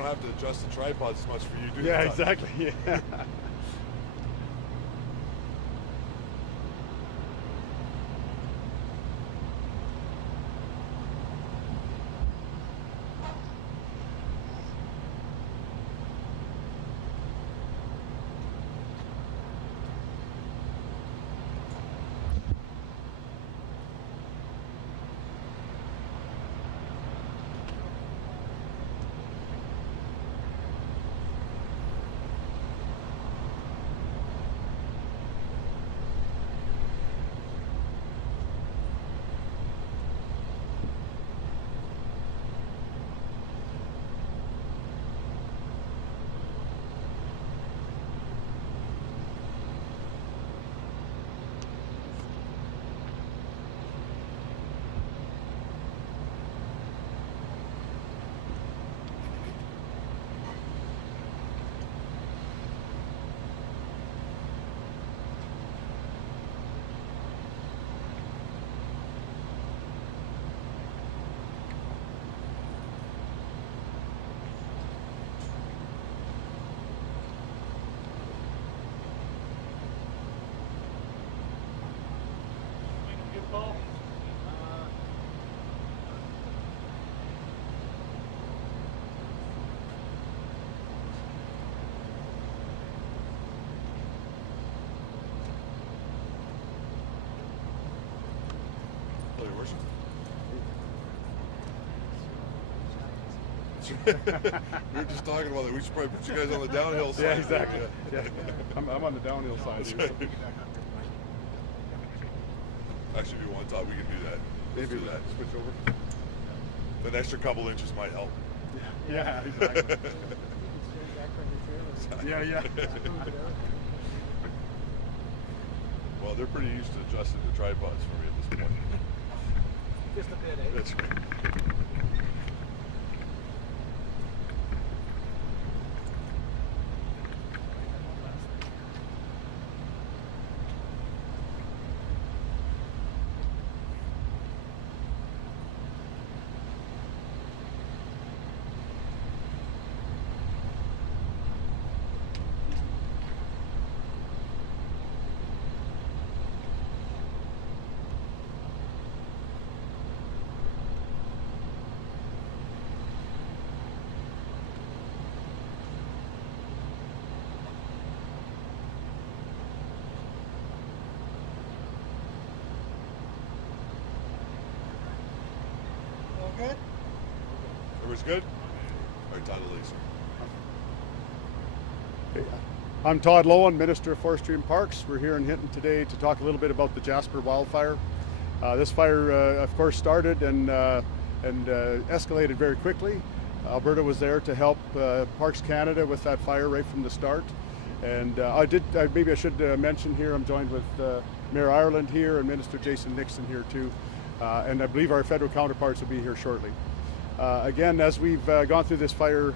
don't have to adjust the tripod as much for you, do you? Yeah, exactly. Yeah. Hello, Your Worship. We were just talking about that. We should probably put you guys on the downhill side. Yeah, exactly. Yeah. I'm on the downhill side here. So. Actually, if you want to talk, we can do that. Let's Maybe do that. switch over. An extra couple inches might help. Yeah, exactly. Yeah. Well, they're pretty used to adjusting the tripods for me at this point. Just a bit, eh? That's right. All good? Everybody's good? All right, Todd Loewen. I'm Todd Loewen, Minister of Forestry and Parks. We're here in Hinton today to talk a little bit about the Jasper wildfire. This fire, of course, started and escalated very quickly. Alberta was there to help Parks Canada with that fire right from the start. And maybe I should mention here, I'm joined with Mayor Ireland here and Minister Jason Nixon here too. And I believe our federal counterparts will be here shortly. Again, as we've gone through this fire,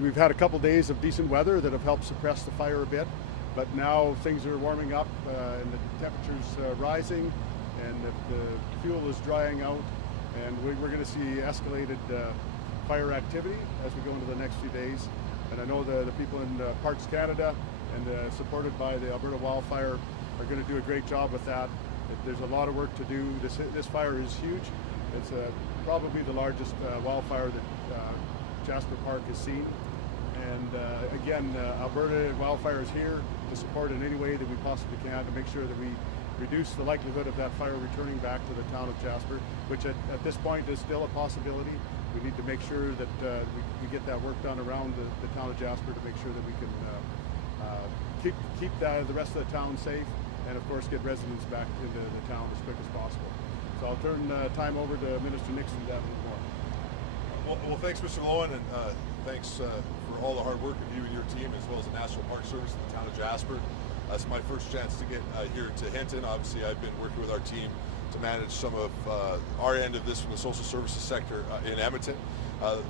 we've had a couple days of decent weather that have helped suppress the fire a bit, but now things are warming up and the temperature's rising and the fuel is drying out, and we're going to see escalated fire activity as we go into the next few days. And I know the people in Parks Canada and supported by the Alberta Wildfire are going to do a great job with that. There's a lot of work to do. This fire is huge. It's probably the largest wildfire that Jasper Park has seen. And again, Alberta Wildfire is here to support in any way that we possibly can to make sure that we reduce the likelihood of that fire returning back to the town of Jasper, which at this point is still a possibility. We need to make sure that we get that work done around the town of Jasper to make sure that we can keep the rest of the town safe, and of course get residents back into the town as quick as possible. So I'll turn time over to Minister Nixon to have a little more. Well, thanks, Mr. Loewen, and thanks for all the hard work of you and your team, as well as the National Park Service in the town of Jasper. It's my first chance to get here to Hinton. Obviously, I've been working with our team to manage some of our end of this from the social services sector in Edmonton. The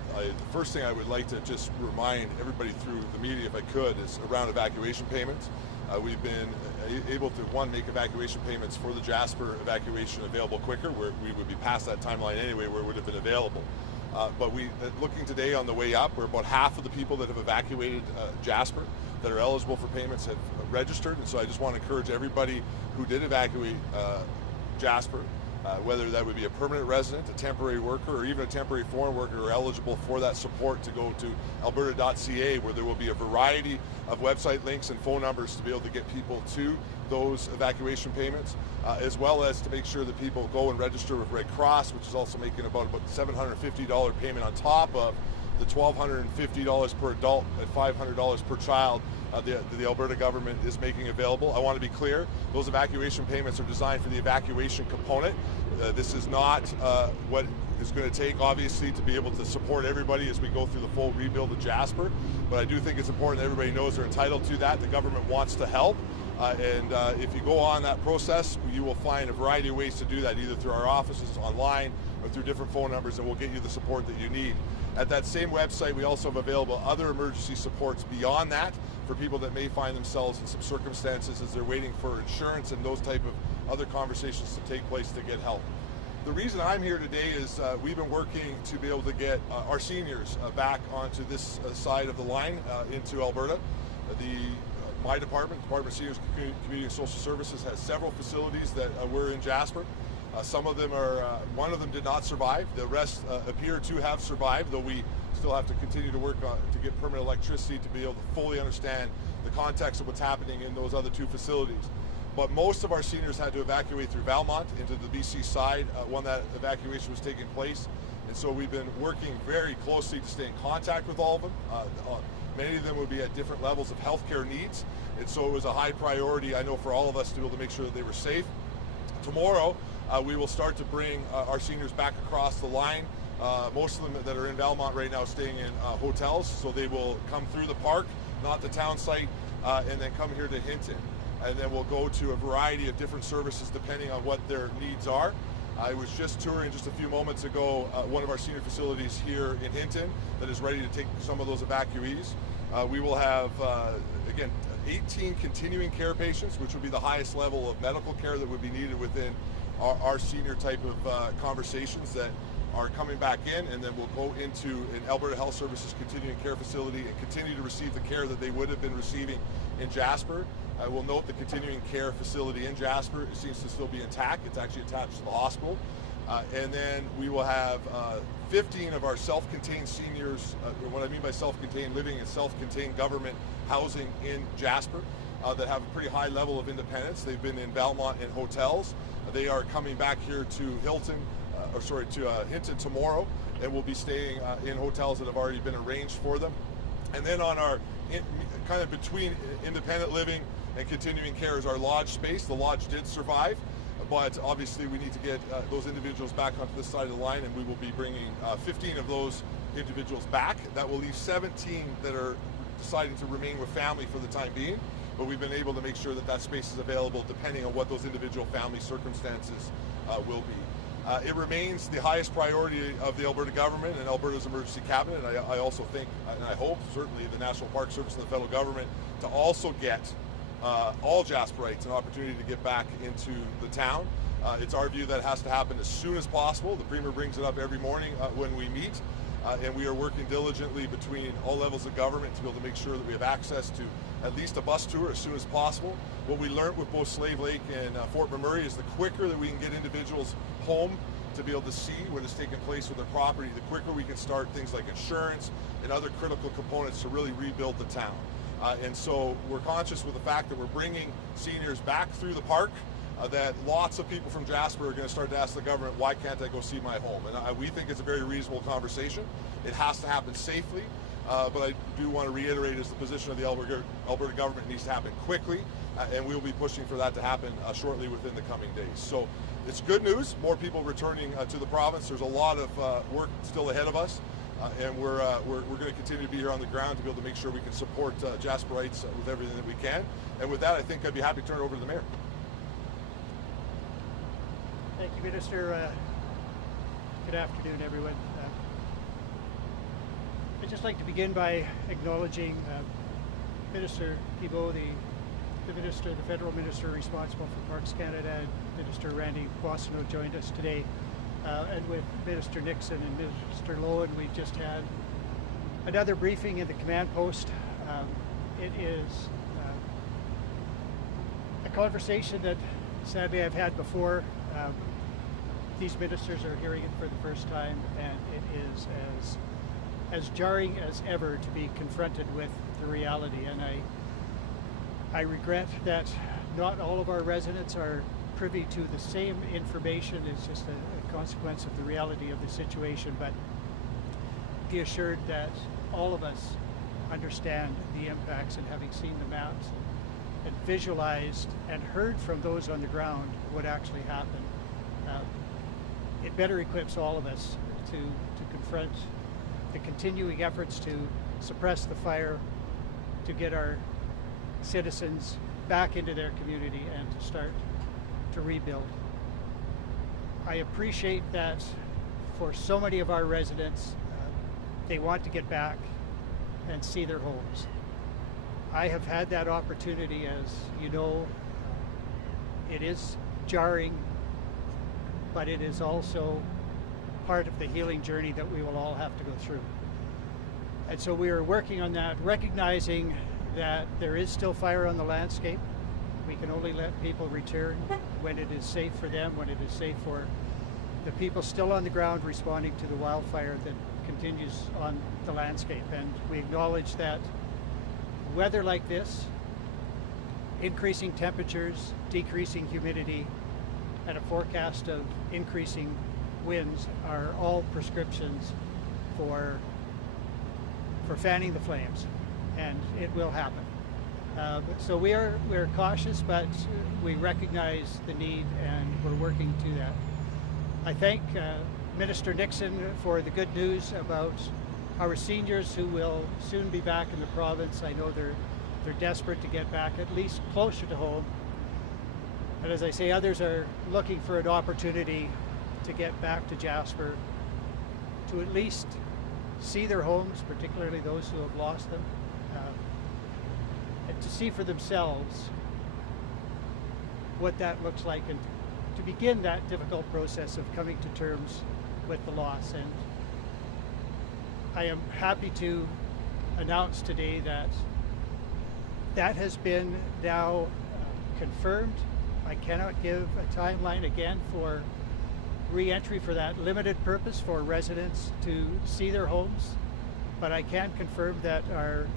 first thing I would like to just remind everybody through the media, if I could, is around evacuation payments. We've been able to, make evacuation payments for the Jasper evacuation available quicker, where we would be past that timeline anyway, where it would have been available. But looking today on the way up, we're about half of the people that have evacuated Jasper that are eligible for payments have registered. And so I just want to encourage everybody who did evacuate Jasper, whether that would be a permanent resident, a temporary worker, or even a temporary foreign worker, are eligible for that support to go to alberta.ca, where there will be a variety of website links and phone numbers to be able to get people to those evacuation payments, as well as to make sure that people go and register with Red Cross, which is also making about $750 payment on top of the $1,250 per adult and $500 per child the Alberta government is making available. I want to be clear, those evacuation payments are designed for the evacuation component. This is not what is going to take, obviously, to be able to support everybody as we go through the full rebuild of Jasper. But I do think it's important that everybody knows they're entitled to that. The government wants to help. And if you go on that process, you will find a variety of ways to do that, either through our offices, online, or through different phone numbers, and we'll get you the support that you need. At that same website, we also have available other emergency supports beyond that for people that may find themselves in some circumstances as they're waiting for insurance and those type of other conversations to take place to get help. The reason I'm here today is we've been working to be able to get our seniors back onto this side of the line into Alberta. My department, Department of Seniors, Community and Social Services, has several facilities that were in Jasper. Some of them one of them did not survive. The rest appear to have survived, though we still have to continue to work on to get permanent electricity to be able to fully understand the context of what's happening in those other two facilities. But most of our seniors had to evacuate through Valmont into the BC side when that evacuation was taking place. And so we've been working very closely to stay in contact with all of them. Many of them would be at different levels of healthcare needs. And so it was a high priority, I know, for all of us to be able to make sure that they were safe. Tomorrow, we will start to bring our seniors back across the line. Most of them that are in Valmont right now staying in hotels, so they will come through the park, not the town site, and then come here to Hinton. And then we'll go to a variety of different services depending on what their needs are. I was just touring just a few moments ago one of our senior facilities here in Hinton that is ready to take some of those evacuees. We will have, again, 18 continuing care patients, which would be the highest level of medical care that would be needed within our senior type of conversations that are coming back in, and then we'll go into an Alberta Health Services continuing care facility and continue to receive the care that they would have been receiving in Jasper. I will note the continuing care facility in Jasper seems to still be intact. It's actually attached to the hospital. And then we will have 15 of our self-contained seniors, what I mean by self-contained, living in self-contained government housing in Jasper that have a pretty high level of independence. They've been in Valmont in hotels. They are coming back here to Hinton tomorrow, and will be staying in hotels that have already been arranged for them. And then on our kind of between independent living and continuing care is our lodge space. The lodge did survive, but obviously we need to get those individuals back onto this side of the line, and we will be bringing 15 of those individuals back. That will leave 17 that are deciding to remain with family for the time being, but we've been able to make sure that that space is available depending on what those individual family circumstances will be. It remains the highest priority of the Alberta government and Alberta's emergency cabinet. And I also think, and I hope, certainly the National Park Service and the federal government to also get all Jasperites an opportunity to get back into the town. It's our view that it has to happen as soon as possible. The Premier brings it up every morning when we meet, and we are working diligently between all levels of government to be able to make sure that we have access to at least a bus tour as soon as possible. What we learned with both Slave Lake and Fort McMurray is the quicker that we can get individuals home to be able to see what is taking place with their property, the quicker we can start things like insurance and other critical components to really rebuild the town. And so we're conscious with the fact that we're bringing seniors back through the park, that lots of people from Jasper are going to start to ask the government, why can't I go see my home? And we think it's a very reasonable conversation. It has to happen safely, but I do want to reiterate is the position of the Alberta government needs to happen quickly, and we will be pushing for that to happen shortly within the coming days. So it's good news, more people returning to the province. There's a lot of work still ahead of us. And we're going to continue to be here on the ground to be able to make sure we can support Jasperites with everything that we can. And with that, I think I'd be happy to turn it over to the Mayor. Thank you, Minister. Good afternoon, everyone. I'd just like to begin by acknowledging Minister Guilbeault, the federal minister responsible for Parks Canada, and Minister Randy Boissonnault joined us today. and with Minister Nixon and Minister Loewen, we've just had another briefing in the command post. It is a conversation that sadly I've had before. These ministers are hearing it for the first time, and it is as jarring as ever to be confronted with the reality. And I regret that not all of our residents are privy to the same information. It's just a consequence of the reality of the situation, but be assured that all of us understand the impacts, and having seen the maps and visualized and heard from those on the ground what actually happened, it better equips all of us to confront the continuing efforts to suppress the fire, to get our citizens back into their community and to start to rebuild. I appreciate that for so many of our residents, they want to get back and see their homes. I have had that opportunity, as you know. It is jarring, but it is also part of the healing journey that we will all have to go through. And so we are working on that, recognizing that there is still fire on the landscape. We can only let people return when it is safe for them, when it is safe for the people still on the ground responding to the wildfire that continues on the landscape. And we acknowledge that weather like this, increasing temperatures, decreasing humidity, and a forecast of increasing winds are all prescriptions for fanning the flames, and it will happen. So we're cautious, but we recognize the need, and we're working to that. I thank Minister Nixon for the good news about our seniors who will soon be back in the province. I know they're desperate to get back at least closer to home. And as I say, others are looking for an opportunity to get back to Jasper, to at least see their homes, particularly those who have lost them, and to see for themselves what that looks like, and to begin that difficult process of coming to terms with the loss. And I am happy to announce today that that has been now confirmed. I cannot give a timeline again for re-entry for that limited purpose for residents to see their homes, but I can confirm that our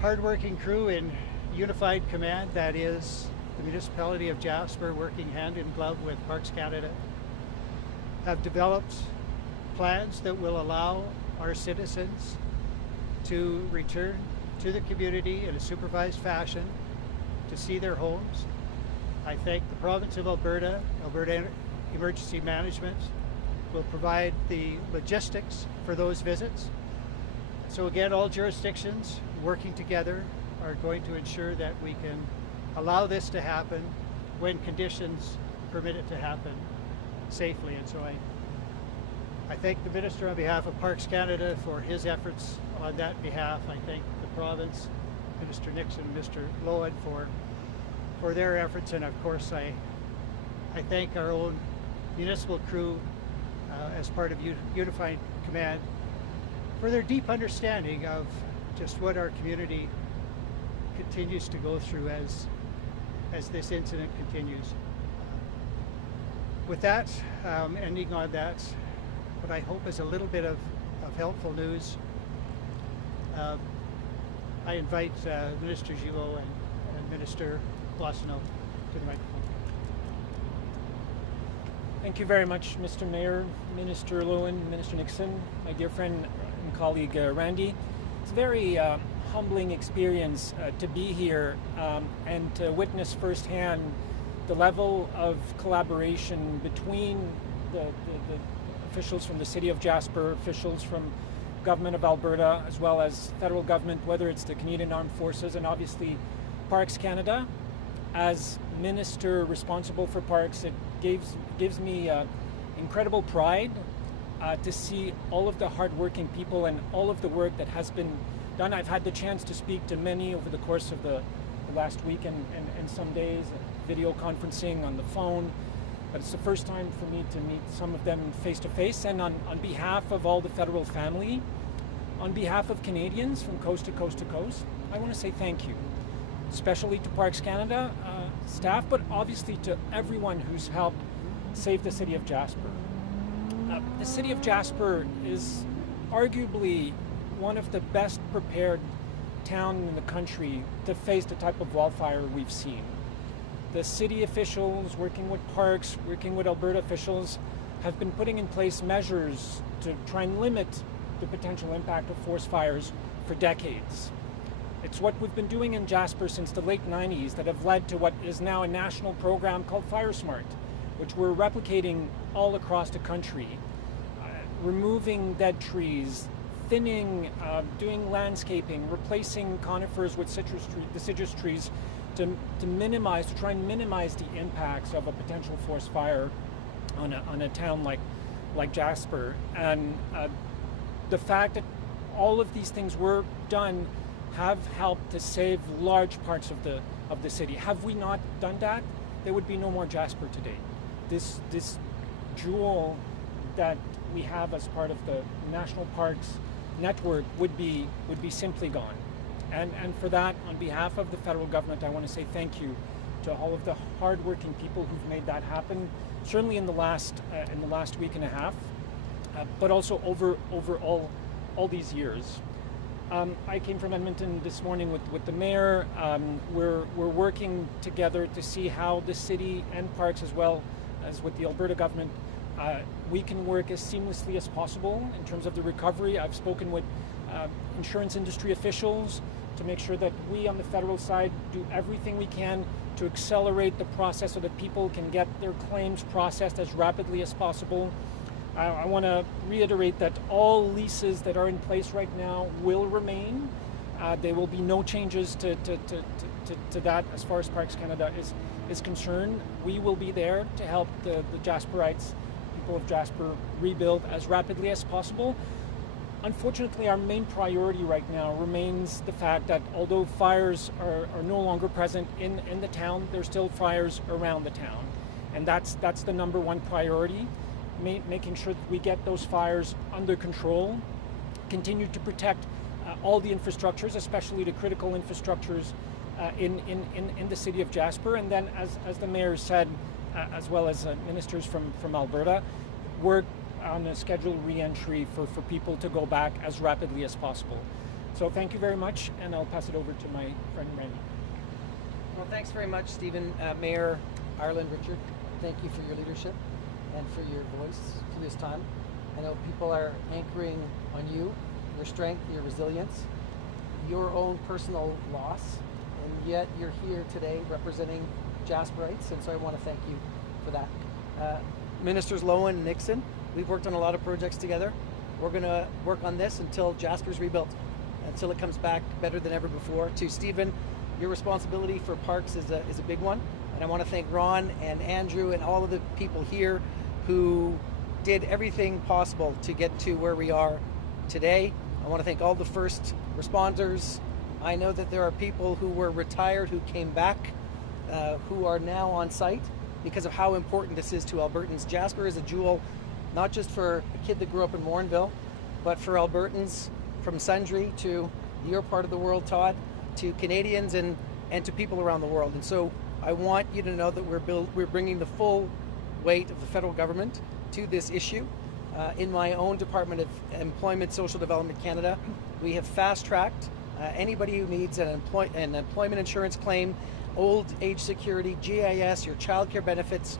hardworking crew in unified command, that is the municipality of Jasper, working hand in glove with Parks Canada, have developed plans that will allow our citizens to return to the community in a supervised fashion to see their homes. I thank the province of Alberta Emergency Management will provide the logistics for those visits. So again, all jurisdictions working together are going to ensure that we can allow this to happen when conditions permit it to happen safely. And so I thank the Minister on behalf of Parks Canada for his efforts on that behalf. I thank the province, Minister Nixon, Mr. Loewen for their efforts, and of course I thank our own municipal crew as part of Unified Command for their deep understanding of just what our community continues to go through as this incident continues. With that, ending on that, what I hope is a little bit of helpful news, I invite Minister Guilbeault and Minister Boissonnault to the microphone. Thank you very much, Mr. Mayor, Minister Loewen, Minister Nixon, my dear friend and colleague Randy. It's a very humbling experience to be here and to witness firsthand the level of collaboration between the officials from the City of Jasper, officials from Government of Alberta, as well as federal government, whether it's the Canadian Armed Forces and obviously Parks Canada. As Minister responsible for parks, it gives me incredible pride to see all of the hardworking people and all of the work that has been done. I've had the chance to speak to many over the course of the last week and some days, video conferencing on the phone, but it's the first time for me to meet some of them face to face. And on behalf of all the federal family, on behalf of Canadians from coast to coast to coast, I want to say thank you, especially to Parks Canada staff, but obviously to everyone who's helped save the city of Jasper. The city of Jasper is arguably one of the best prepared town in the country to face the type of wildfire we've seen. The city officials, working with parks, working with Alberta officials, have been putting in place measures to try and limit the potential impact of forest fires for decades. It's what we've been doing in Jasper since the late 90s that have led to what is now a national program called Fire Smart, which we're replicating all across the country. Removing dead trees, thinning, doing landscaping, replacing conifers with deciduous trees to try and minimize the impacts of a potential forest fire on a town like Jasper. And the fact that all of these things were done have helped to save large parts of the city. Have we not done that, there would be no more Jasper today. This jewel that we have as part of the National Parks network would be simply gone. And for that, on behalf of the federal government, I want to say thank you to all of the hardworking people who've made that happen, certainly in the last week and a half, but also over all these years. I came from Edmonton this morning with the mayor. We're working together to see how the city and parks, as well as with the Alberta government, we can work as seamlessly as possible in terms of the recovery. I've spoken with insurance industry officials to make sure that we on the federal side do everything we can to accelerate the process so that people can get their claims processed as rapidly as possible. I want to reiterate that all leases that are in place right now will remain. There will be no changes to that as far as Parks Canada is concerned. We will be there to help the Jasperites, people of Jasper, rebuild as rapidly as possible. Unfortunately, our main priority right now remains the fact that although fires are no longer present in the town, there's still fires around the town. And that's the number one priority, making sure that we get those fires under control, continue to protect all the infrastructures, especially the critical infrastructures in the city of Jasper. And then, as the mayor said, as well as ministers from Alberta, work on a scheduled re-entry for people to go back as rapidly as possible. So thank you very much, and I'll pass it over to my friend Randy. Well, thanks very much, Steven. Mayor Ireland Richard, thank you for your leadership and for your voice through this time. I know people are anchoring on you, your strength, your resilience, your own personal loss, and yet you're here today representing Jasperites, and so I want to thank you for that. Ministers Loewen and Nixon, we've worked on a lot of projects together. We're going to work on this until Jasper's rebuilt, until it comes back better than ever before. To Steven, your responsibility for parks is a big one, and I want to thank Ron and Andrew and all of the people here who did everything possible to get to where we are today. I want to thank all the first responders. I know that there are people who were retired who came back, who are now on site because of how important this is to Albertans. Jasper is a jewel, not just for a kid that grew up in Morinville, but for Albertans from Sundre to your part of the world, Todd, to Canadians and to people around the world. And so I want you to know that we're bringing the full weight of the federal government to this issue. In my own Department of Employment, Social Development Canada, we have fast-tracked anybody who needs an employment insurance claim, old age security, GIS, your childcare benefits.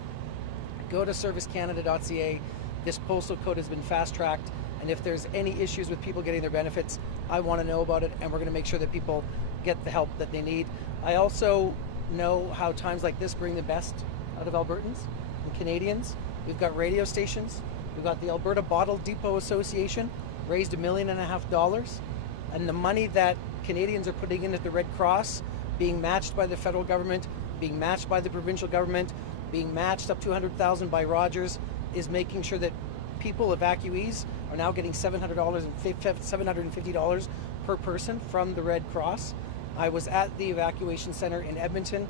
Go to servicecanada.ca. This postal code has been fast-tracked, and if there's any issues with people getting their benefits, I want to know about it, and we're going to make sure that people get the help that they need. I also know how times like this bring the best out of Albertans and Canadians. We've got radio stations. We've got the Alberta Bottle Depot Association, raised $1.5 million, and the money that Canadians are putting in at the Red Cross, being matched by the federal government, being matched by the provincial government, being matched up to $100,000 by Rogers, is making sure that people, evacuees, are now getting $750 per person from the Red Cross. I was at the evacuation center in Edmonton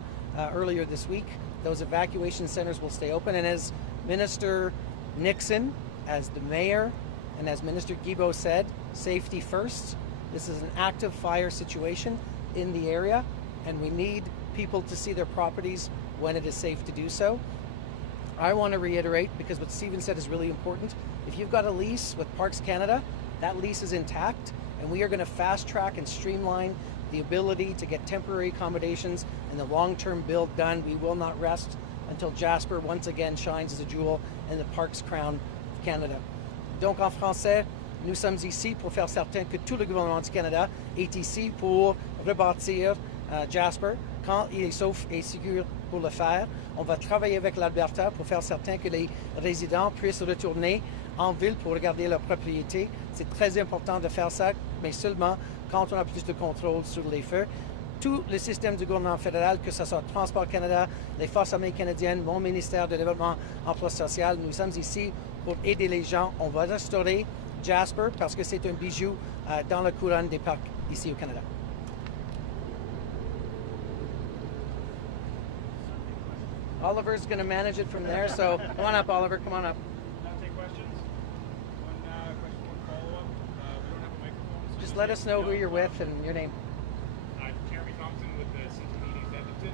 earlier this week. Those evacuation centers will stay open, and as Minister Nixon, as the mayor, and as Minister Guilbeault said, safety first. This is an active fire situation in the area, and we need people to see their properties when it is safe to do so. I want to reiterate, because what Steven said is really important. If you've got a lease with Parks Canada, that lease is intact, and we are going to fast track and streamline the ability to get temporary accommodations and the long-term build done. We will not rest until Jasper once again shines as a jewel in the Parks crown of Canada. Donc en français, nous sommes ici pour faire certain que tout le gouvernement du Canada est ici pour rebâtir Jasper quand il est sauf et sûr pour le faire. On va travailler avec l'Alberta pour faire certain que les résidents puissent retourner en ville pour regarder leur propriété. C'est très important de faire ça, mais seulement quand on a plus de contrôle sur les feux. Tout le système du gouvernement fédéral, que ce soit Transport Canada, les Forces armées canadiennes, mon ministère de développement emploi social, nous sommes ici pour aider les gens. On va restaurer Jasper parce que c'est un bijou dans la couronne des parcs ici au Canada. Oliver's going to manage it from there, so come on up, Oliver, come on up. Now take questions. One question, one follow-up. We don't have a microphone. So Just let us know who you're with and your name. Jeremy Thompson with the CBC Edmonton.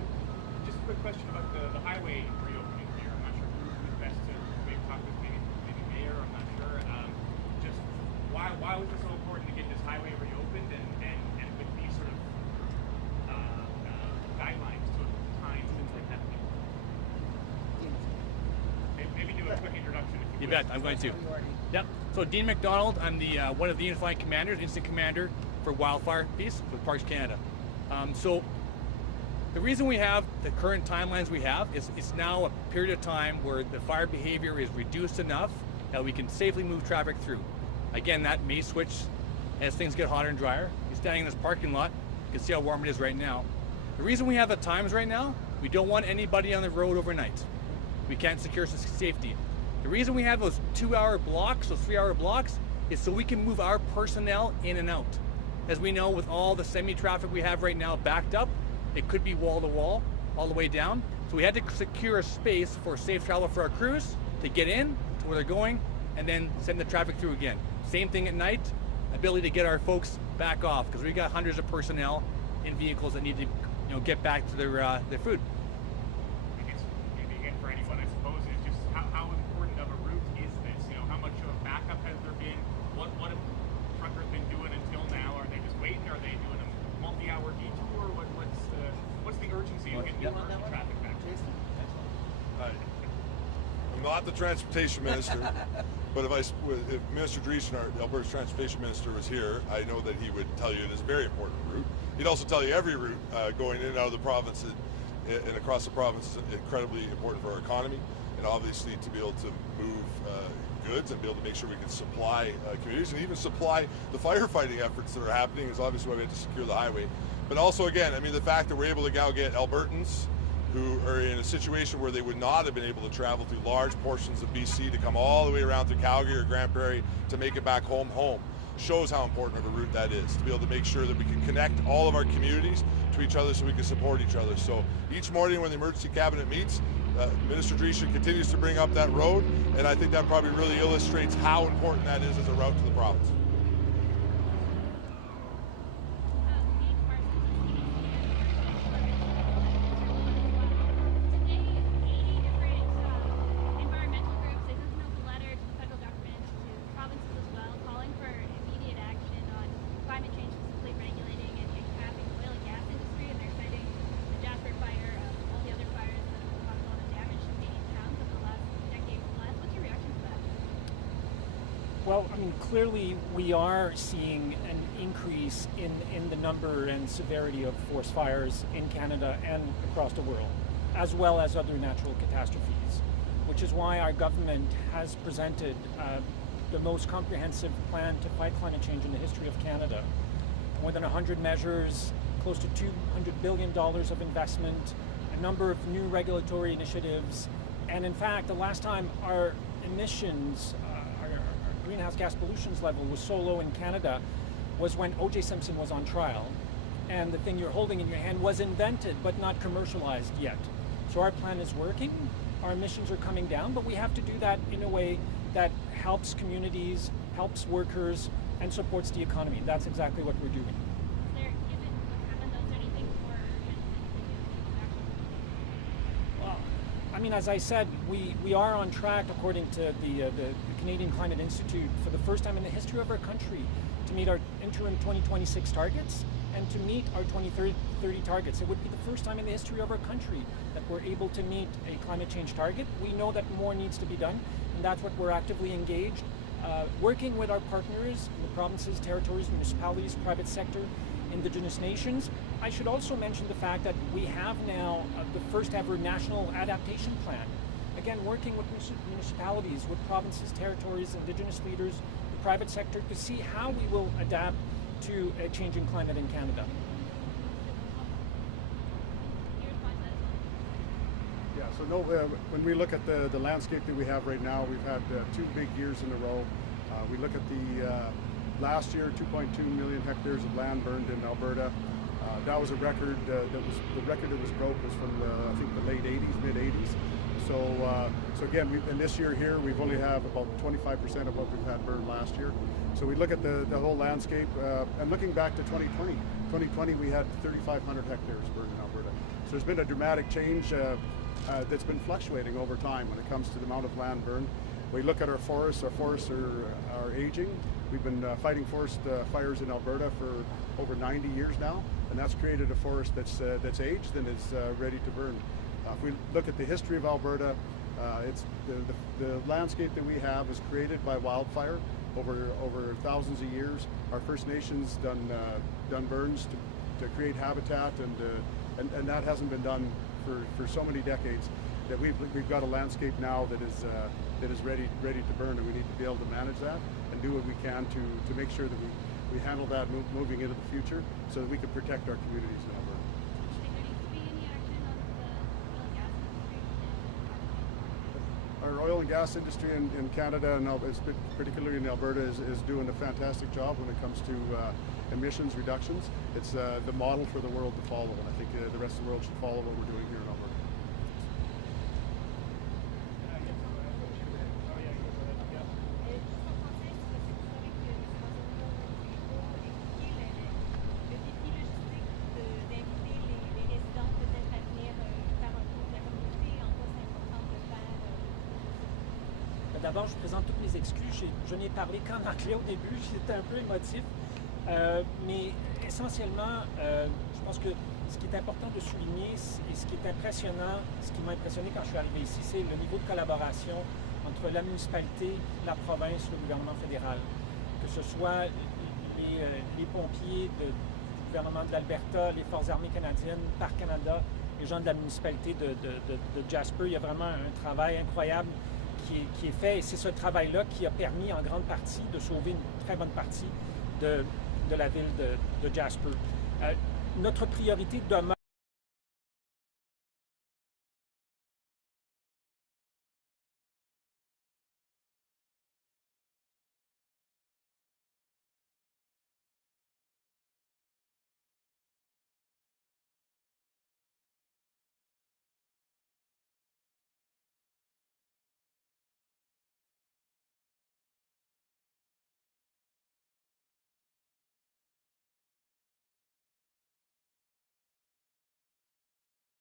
Just a quick question about the highway reopening here. I'm not sure who's best to maybe talk with, maybe mayor, I'm not sure. Just why was it so important to get this highway reopened and with these sort of guidelines to time, things like that? Maybe do a quick introduction if you You bet, I'm going to. Yep. So Dean McDonald, I'm the one of the unified commanders, instant commander for Wildfire piece with Parks Canada. So the reason we have the current timelines we have is it's now a period of time where the fire behavior is reduced enough that we can safely move traffic through. Again, that may switch as things get hotter and drier. You're standing in this parking lot, you can see how warm it is right now. The reason we have the times right now, we don't want anybody on the road overnight. We can't secure safety. The reason we have those 2-hour blocks, those 3-hour blocks, is so we can move our personnel in and out. As we know, with all the semi-traffic we have right now backed up, it could be wall to wall, all the way down. So we had to secure a space for safe travel for our crews to get in to where they're going and then send the traffic through again. Same thing at night, ability to get our folks back off, because we got hundreds of personnel in vehicles that need to get back to their food. I guess maybe again for anyone, I suppose, is just how important of a route is this? How much of a backup has there been? What have truckers been doing until now? Are they just waiting? Are they doing a multi-hour detour? What's the urgency of getting the traffic back? I'm not the transportation minister, but if Minister Dreesen, our Alberta's transportation minister, was here, I know that he would tell you it is a very important route. He'd also tell you every route going in and out of the province and across the province is incredibly important for our economy, and obviously to be able to move goods and be able to make sure we can supply communities and even supply the firefighting efforts that are happening is obviously why we have to secure the highway. But also, again, I mean, the fact that we're able to now get Albertans who are in a situation where they would not have been able to travel through large portions of BC to come all the way around to Calgary or Grand Prairie to make it back home shows how important of a route that is, to be able to make sure that we can connect all of our communities to each other so we can support each other. So each morning when the emergency cabinet meets, Minister Dreesen continues to bring up that road, and I think that probably really illustrates how important that is as a route to the province. Well, I mean, clearly we are seeing an increase in the number and severity of forest fires in Canada and across the world, as well as other natural catastrophes, which is why our government has presented the most comprehensive plan to fight climate change in the history of Canada. More than 100 measures, close to $200 billion of investment, a number of new regulatory initiatives, and in fact, the last time our emissions, greenhouse gas pollution level was so low in Canada was when O.J. Simpson was on trial. and the thing you're holding in your hand was invented but not commercialized yet. So our plan is working, our emissions are coming down, but we have to do that in a way that helps communities, helps workers, and supports the economy. That's exactly what we're doing. Given what happened, is there anything more urgent that you Well, I mean, as I said, we are on track, according to the Canadian Climate Institute, for the first time in the history of our country, to meet our interim 2026 targets and to meet our 2030 targets. It would be the first time in the history of our country that we're able to meet a climate change target. We know that more needs to be done, and that's what we're actively engaged, working with our partners in the provinces, territories, municipalities, private sector, Indigenous nations. I should also mention the fact that we have now the first ever national adaptation plan. Again, working with municipalities, with provinces, territories, Indigenous leaders, the private sector, to see how we will adapt to a changing climate in Canada. Yeah, so no, when we look at the landscape that we have right now, we've had 2 big years in a row. We look at the last year, 2.2 million hectares of land burned in Alberta. That was a record. The record that was broke was from I think the late 80s, mid 80s. So again, in this year here, we've only have about 25% of what we've had burned last year. So we look at the whole landscape, and looking back to 2020. 2020, we had 3,500 hectares burned in Alberta. So there's been a dramatic change that's been fluctuating over time when it comes to the amount of land burned. We look at our forests are aging. We've been fighting forest fires in Alberta for over 90 years now, and that's created a forest that's aged and is ready to burn. If we look at the history of Alberta, it's the landscape that we have is created by wildfire over thousands of years. Our First Nations done burns to create habitat, and that hasn't been done for so many decades. That we've got a landscape now that is ready to burn, and we need to be able to manage that and do what we can to make sure that we handle that moving into the future, so that we can protect our communities in Alberta. Our oil and gas industry in Canada, and particularly in Alberta, is doing a fantastic job when it comes to emissions reductions. It's the model for the world to follow, and I think the rest of the world should follow what we're doing here in Alberta. D'abord, je présente toutes mes excuses. Je n'ai parlé qu'en anglais au début, j'étais un peu émotif. Mais essentiellement, je pense que ce qui est important de souligner et ce qui est impressionnant, ce qui m'a impressionné quand je suis arrivé ici, c'est le niveau de collaboration entre la municipalité, la province, le gouvernement fédéral. Que ce soit les pompiers du gouvernement de l'Alberta, les forces armées canadiennes, Parc Canada, les gens de la municipalité de Jasper. Il y a vraiment un travail incroyable qui est fait, et c'est ce travail-là qui a permis en grande partie de sauver une très bonne partie de la ville de Jasper. Notre priorité demeure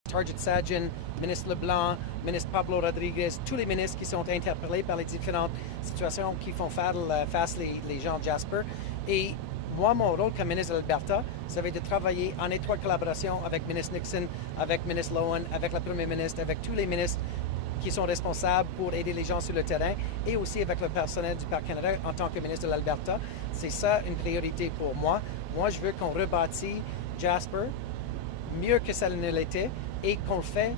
Sergeant Sajin, ministre Leblanc, ministre Pablo Rodriguez, tous les ministres qui sont interpellés par les différentes situations qui font face les gens de Jasper. Et moi, mon rôle comme ministre de l'Alberta, ça va être de travailler en étroite collaboration avec ministre Nixon, avec ministre Loewen, avec le premier ministre, avec tous les ministres qui sont responsables pour aider les gens sur le terrain, et aussi avec le personnel du Parc Canada en tant que ministre de l'Alberta. C'est ça une priorité pour moi. Moi, je veux qu'on rebâtit Jasper mieux que ça ne l'était, et qu'on le fait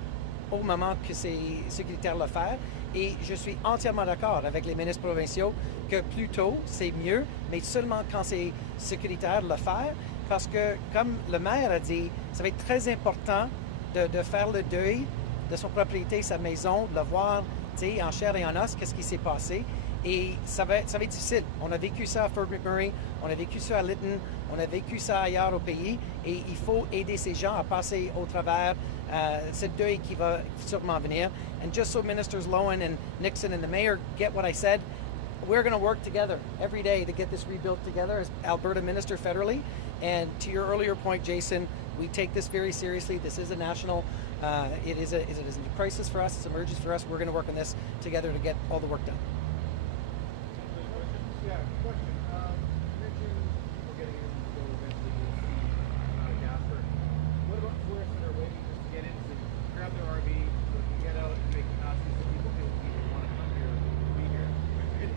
au moment que c'est sécuritaire de le faire. Et je suis entièrement d'accord avec les ministres provinciaux que plus tôt, c'est mieux, mais seulement quand c'est sécuritaire de le faire, parce que, comme le maire a dit, ça va être très important de faire le deuil de son propriété, sa maison, de le voir en chair et en os, qu'est-ce qui s'est passé. Et ça va être difficile. On a vécu ça à Fort McMurray, on a vécu ça à Lytton, on a vécu ça ailleurs au pays. Et il faut aider ces gens à passer au travers ce deuil qui va sûrement venir. And just so Ministers Loewen and Nixon and the Mayor get what I said, we're going to work together every day to get this rebuilt together as Alberta Minister federally. And to your earlier point, Jason, we take this very seriously. This is a national, it is a crisis for us, it's an emergency for us. We're going to work on this together to get all the work done. Yeah, question. You mentioned people getting in to go eventually to Jasper. What about tourists that are waiting just to get in to grab their RV, so they can get out and make capacity so people feel people want to come here, be here?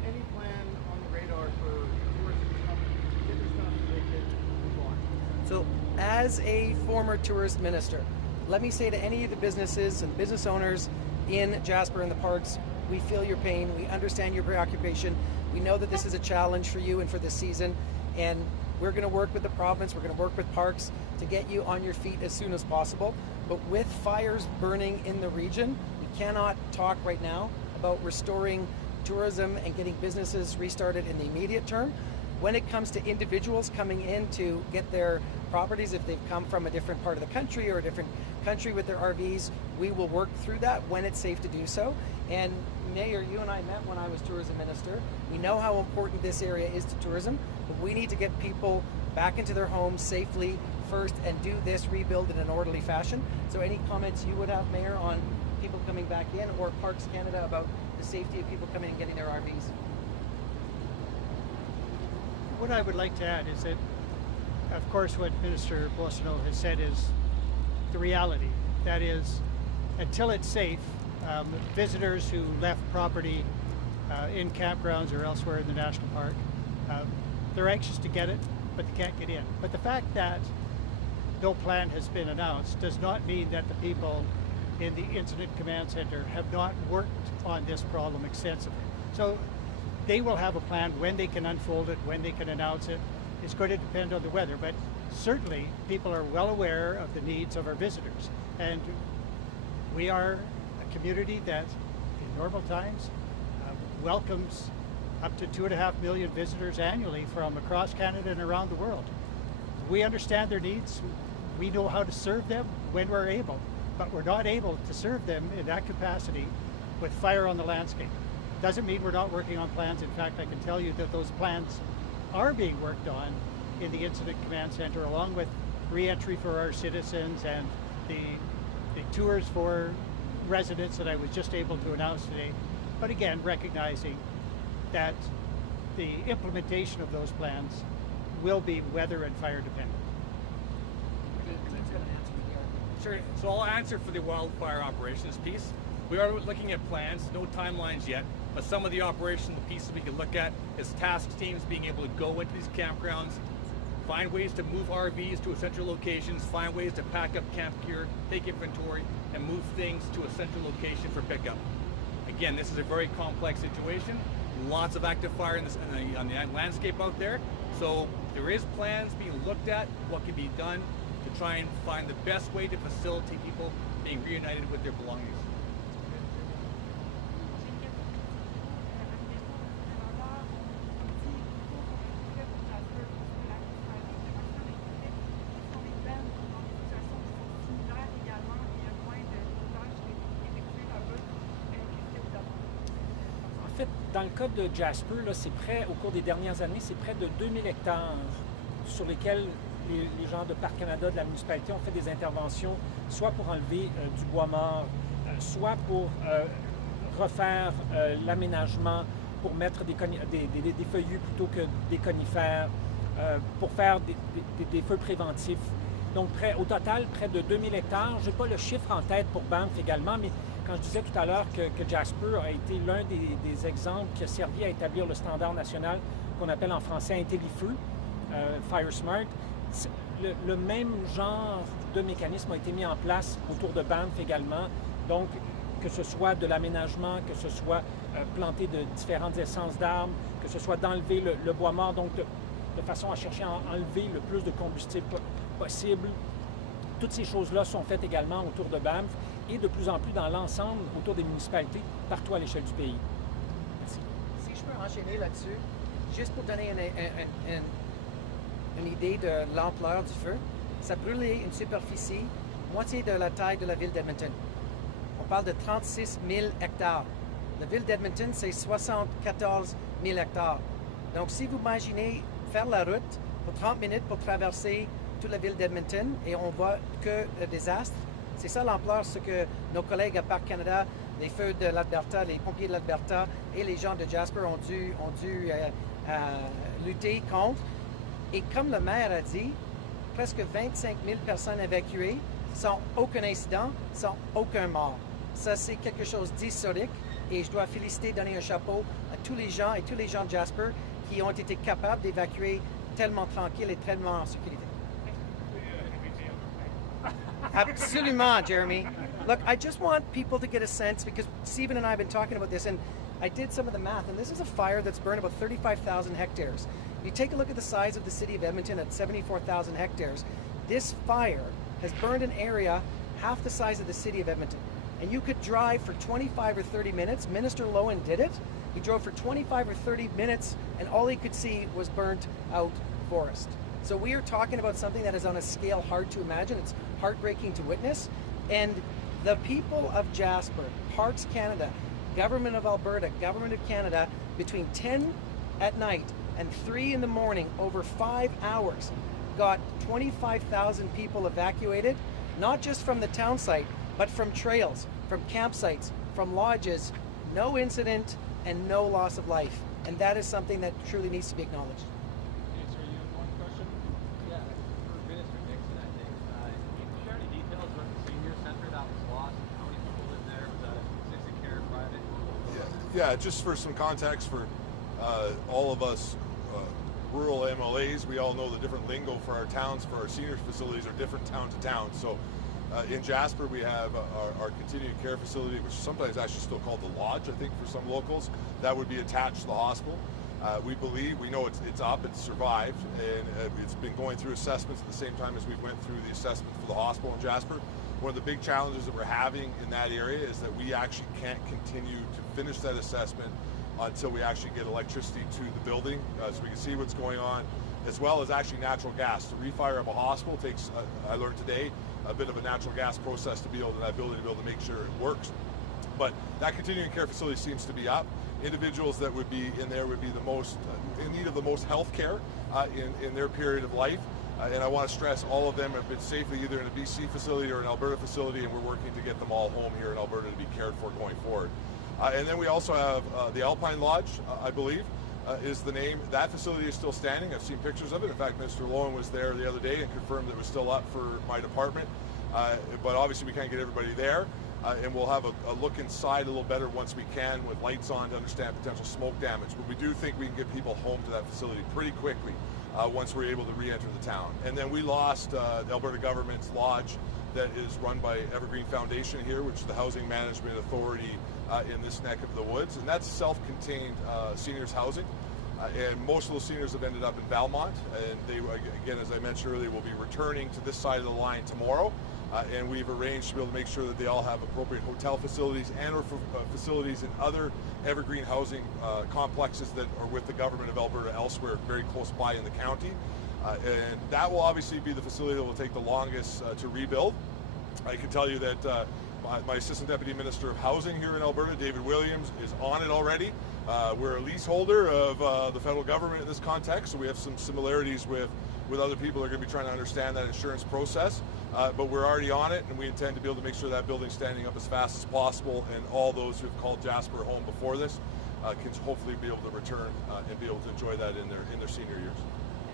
Any plan on the radar for tourists to come and get their stuff so they can move on? So, as a former tourist minister, let me say to any of the businesses and business owners in Jasper and the parks, we feel your pain, we understand your preoccupation, we know that this is a challenge for you and for this season, and we're going to work with the province, we're going to work with parks to get you on your feet as soon as possible. But with fires burning in the region, we cannot talk right now about restoring tourism and getting businesses restarted in the immediate term. When it comes to individuals coming in to get their properties, if they've come from a different part of the country or a different country with their RVs, we will work through that when it's safe to do so. And Mayor, you and I met when I was tourism minister. We know how important this area is to tourism, but we need to get people back into their homes safely first and do this rebuild in an orderly fashion. So any comments you would have, Mayor, on people coming back in, or Parks Canada about the safety of people coming and getting their RVs? What I would like to add is that, of course, what Minister Boissonnault has said is the reality. That is, until it's safe, visitors who left property in campgrounds or elsewhere in the national park, they're anxious to get it, but they can't get in. But the fact that no plan has been announced does not mean that the people in the Incident Command Center have not worked on this problem extensively. So they will have a plan when they can unfold it, when they can announce it. It's going to depend on the weather, but certainly people are well aware of the needs of our visitors. And we are a community that, in normal times, welcomes up to 2.5 million visitors annually from across Canada and around the world. We understand their needs. We know how to serve them when we're able, but we're not able to serve them in that capacity with fire on the landscape. Doesn't mean we're not working on plans. In fact, I can tell you that those plans are being worked on in the Incident Command Center, along with re-entry for our citizens and the tours for residents that I was just able to announce today. But again, recognizing that the implementation of those plans will be weather and fire dependent. Sure. So I'll answer for the wildfire operations piece. We are looking at plans, no timelines yet, but some of the operational pieces we can look at is task teams being able to go into these campgrounds, find ways to move RVs to essential locations, find ways to pack up camp gear, take inventory, and move things to a central location for pickup. Again, this is a very complex situation. Lots of active fire on the landscape out there. So there is plans being looked at, what can be done to try and find the best way to facilitate people being reunited with their belongings. Dans le cas de Jasper, là, c'est près, au cours des dernières années, c'est près de 2000 hectares sur lesquels les gens de Parc Canada, de la municipalité, ont fait des interventions, soit pour enlever du bois mort, soit pour refaire l'aménagement, pour mettre des feuillus plutôt que des conifères, pour faire des feux préventifs. Donc, au total, près de 2000 hectares. Je n'ai pas le chiffre en tête pour Banff également, mais quand je disais tout à l'heure que Jasper a été l'un des exemples qui a servi à établir le standard national qu'on appelle en français IntelliFeu, Fire Smart, le même genre de mécanisme a été mis en place autour de Banff également. Donc, que ce soit de l'aménagement, que ce soit planter de différentes essences d'arbres, que ce soit d'enlever le bois mort, donc de façon à chercher à enlever le plus de combustible possible. Toutes ces choses-là sont faites également autour de Banff et de plus en plus dans l'ensemble autour des municipalités partout à l'échelle du pays. Merci. Si je peux enchaîner là-dessus, juste pour donner une idée de l'ampleur du feu, ça brûlait une superficie moitié de la taille de la ville d'Edmonton. On parle de 36 000 hectares. La ville d'Edmonton, c'est 74 000 hectares. Donc, si vous imaginez faire la route pour 30 minutes pour traverser toute la ville d'Edmonton et on voit que le désastre, c'est ça l'ampleur, ce que nos collègues à Parc Canada, les feux de l'Alberta, les pompiers de l'Alberta et les gens de Jasper ont dû lutter contre. Et comme le maire a dit, presque 25 000 personnes évacuées sans aucun incident, sans aucun mort. Ça, c'est quelque chose d'historique et je dois féliciter, donner un chapeau à tous les gens et tous les gens de Jasper qui ont été capables d'évacuer tellement tranquille et tellement en sécurité. Absolument, Jeremy. Look, I just want people to get a sense because Steven and I have been talking about this and I did some of the math and this is a fire that's burned about 35,000 hectares. If you take a look at the size of the city of Edmonton at 74,000 hectares, this fire has burned an area half the size of the city of Edmonton. And you could drive for 25 or 30 minutes. Minister Loewen did it. He drove for 25 or 30 minutes and all he could see was burnt out forest. So we are talking about something that is on a scale hard to imagine. It's heartbreaking to witness. And the people of Jasper, Parks Canada, Government of Alberta, Government of Canada, between 10 at night and 3 in the morning, over 5 hours, got 25,000 people evacuated, not just from the town site, but from trails, from campsites, from lodges, no incident and no loss of life. And that is something that truly needs to be acknowledged. Answer you one question? Yeah, for Minister Nixon, I think. Can you share any details about the senior center that was lost? How many people lived there? Was that a assisted care, private? Yeah, just for some context for all of us rural MLAs, we all know the different lingo for our towns, for our senior facilities are different town to town. So in Jasper, we have our continuing care facility, which is sometimes actually still called the Lodge, I think, for some locals. That would be attached to the hospital. We know it's up, it's survived, and it's been going through assessments at the same time as we went through the assessment for the hospital in Jasper. One of the big challenges that we're having in that area is that we actually can't continue to finish that assessment until we actually get electricity to the building, so we can see what's going on, as well as actually natural gas. To refire up a hospital takes, I learned today, a bit of a natural gas process to be able to that building to be able to make sure it works. But that continuing care facility seems to be up. Individuals that would be in there would be the most in need of the most health care in their period of life. And I want to stress all of them have been safely either in a BC facility or an Alberta facility, and we're working to get them all home here in Alberta to be cared for going forward. And then we also have the Alpine Lodge, I believe, is the name. That facility is still standing. I've seen pictures of it. In fact, Minister Loewen was there the other day and confirmed that it was still up for my department. But obviously we can't get everybody there. And we'll have a look inside a little better once we can with lights on to understand potential smoke damage. But we do think we can get people home to that facility pretty quickly once we're able to re-enter the town. And then we lost the Alberta government's lodge that is run by Evergreen Foundation here, which is the housing management authority in this neck of the woods. And that's self-contained seniors housing. And most of those seniors have ended up in Valmont. And they, again, as I mentioned earlier, will be returning to this side of the line tomorrow. And we've arranged to be able to make sure that they all have appropriate hotel facilities and or facilities in other evergreen housing complexes that are with the government of Alberta elsewhere, very close by in the county. And that will obviously be the facility that will take the longest to rebuild. I can tell you that my Assistant Deputy Minister of Housing here in Alberta, David Williams, is on it already. We're a leaseholder of the federal government in this context, so we have some similarities with other people who are going to be trying to understand that insurance process. But we're already on it, and we intend to be able to make sure that building's standing up as fast as possible, and all those who have called Jasper home before this can hopefully be able to return and be able to enjoy that in their senior years.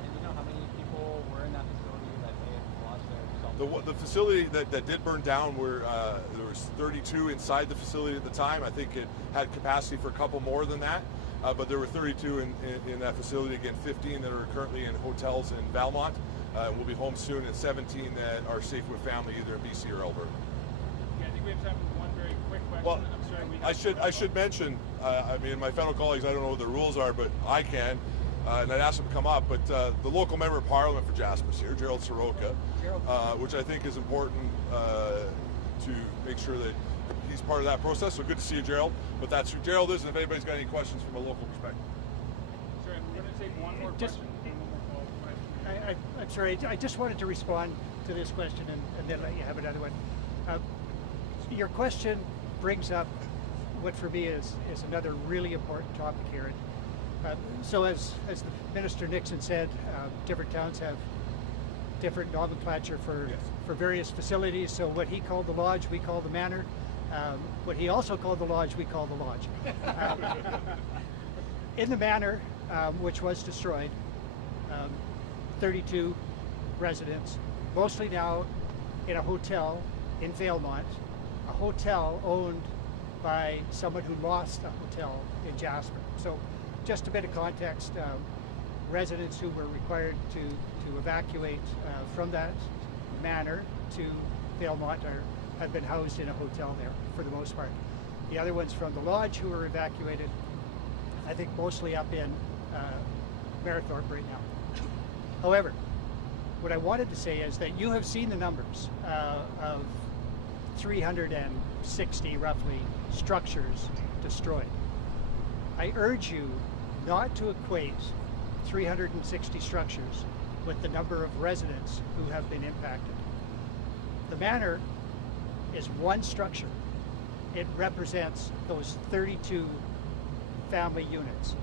And do you know how many people were in that facility that may have lost their The facility that did burn down, there was 32 inside the facility at the time. I think it had capacity for a couple more than that, but there were 32 in that facility. Again, 15 that are currently in hotels in Valmont. We'll be home soon, and 17 that are safe with family either in BC or Alberta. Yeah, I think we have time for one very quick question. Well, I'm sorry, I should mention, I mean, my fellow colleagues, I don't know what the rules are, but I can, and I'd ask them to come up, but the local member of parliament for Jasper's here, Gerald Soroka, which I think is important to make sure that he's part of that process. So good to see you, Gerald. But that's who Gerald is, and if anybody's got any questions from a local perspective. Sorry, we're going to take one more Just- question. And one more follow-up question. I'm sorry, I just wanted to respond to this question and then let you have another one. Your question brings up what for me is another really important topic here. So as the Minister Nixon said, different towns have different nomenclature for various facilities. So what he called the lodge, we call the manor. What he also called the lodge, we call the lodge. In the manor, which was destroyed, 32 residents, mostly now in a hotel in Valemont, a hotel owned by someone who lost a hotel in Jasper. So just a bit of context, residents who were required to evacuate from that manor to Valemont have been housed in a hotel there for the most part. The other ones from the lodge who were evacuated, I think mostly up in Marathorpe right now. However, what I wanted to say is that you have seen the numbers of 360 roughly structures destroyed. I urge you not to equate 360 structures with the number of residents who have been impacted. The manor is one structure. It represents those 32 family units.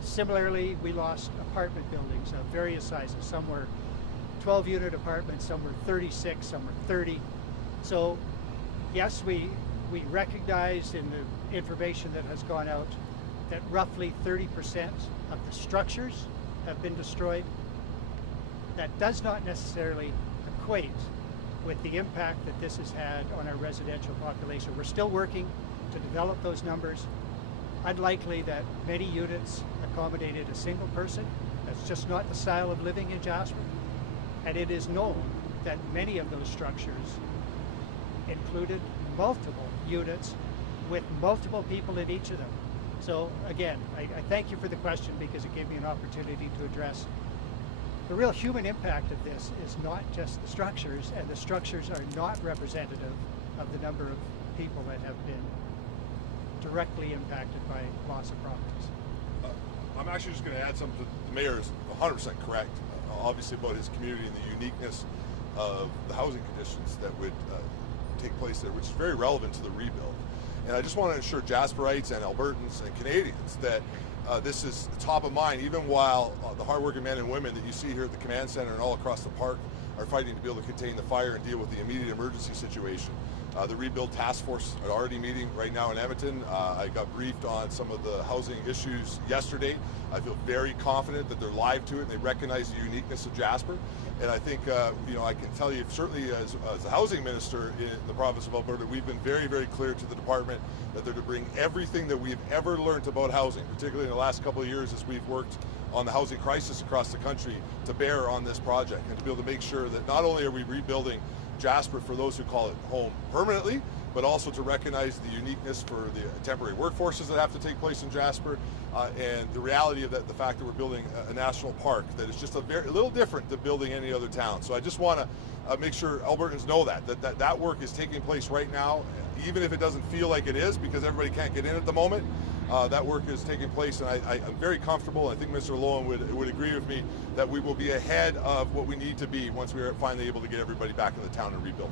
Similarly, we lost apartment buildings of various sizes. Some were 12-unit apartments, some were 36, some were 30. So yes, we recognize in the information that has gone out that roughly 30% of the structures have been destroyed. That does not necessarily equate with the impact that this has had on our residential population. We're still working to develop those numbers. Unlikely that many units accommodated a single person. That's just not the style of living in Jasper. And it is known that many of those structures included multiple units with multiple people in each of them. So again, I thank you for the question because it gave me an opportunity to address the real human impact of this is not just the structures, and the structures are not representative of the number of people that have been directly impacted by loss of properties. I'm actually just going to add something. The mayor is 100% correct, obviously, about his community and the uniqueness of the housing conditions that would take place there, which is very relevant to the rebuild. And I just want to ensure Jasperites and Albertans and Canadians that this is top of mind, even while the hardworking men and women that you see here at the command center and all across the park are fighting to be able to contain the fire and deal with the immediate emergency situation. The rebuild task force are already meeting right now in Edmonton. I got briefed on some of the housing issues yesterday. I feel very confident that they're live to it and they recognize the uniqueness of Jasper. And I think, I can tell you, certainly as a housing minister in the province of Alberta, we've been very, very clear to the department that they're to bring everything that we've ever learned about housing, particularly in the last couple of years as we've worked on the housing crisis across the country, to bear on this project and to be able to make sure that not only are we rebuilding Jasper for those who call it home permanently, but also to recognize the uniqueness for the temporary workforces that have to take place in Jasper, and the reality of that, the fact that we're building a national park that is just a little different than building any other town. So I just want to make sure Albertans know that work is taking place right now, even if it doesn't feel like it is because everybody can't get in at the moment. That work is taking place, and I'm very comfortable. I think Mr. Loewen would agree with me that we will be ahead of what we need to be once we are finally able to get everybody back in the town and rebuild.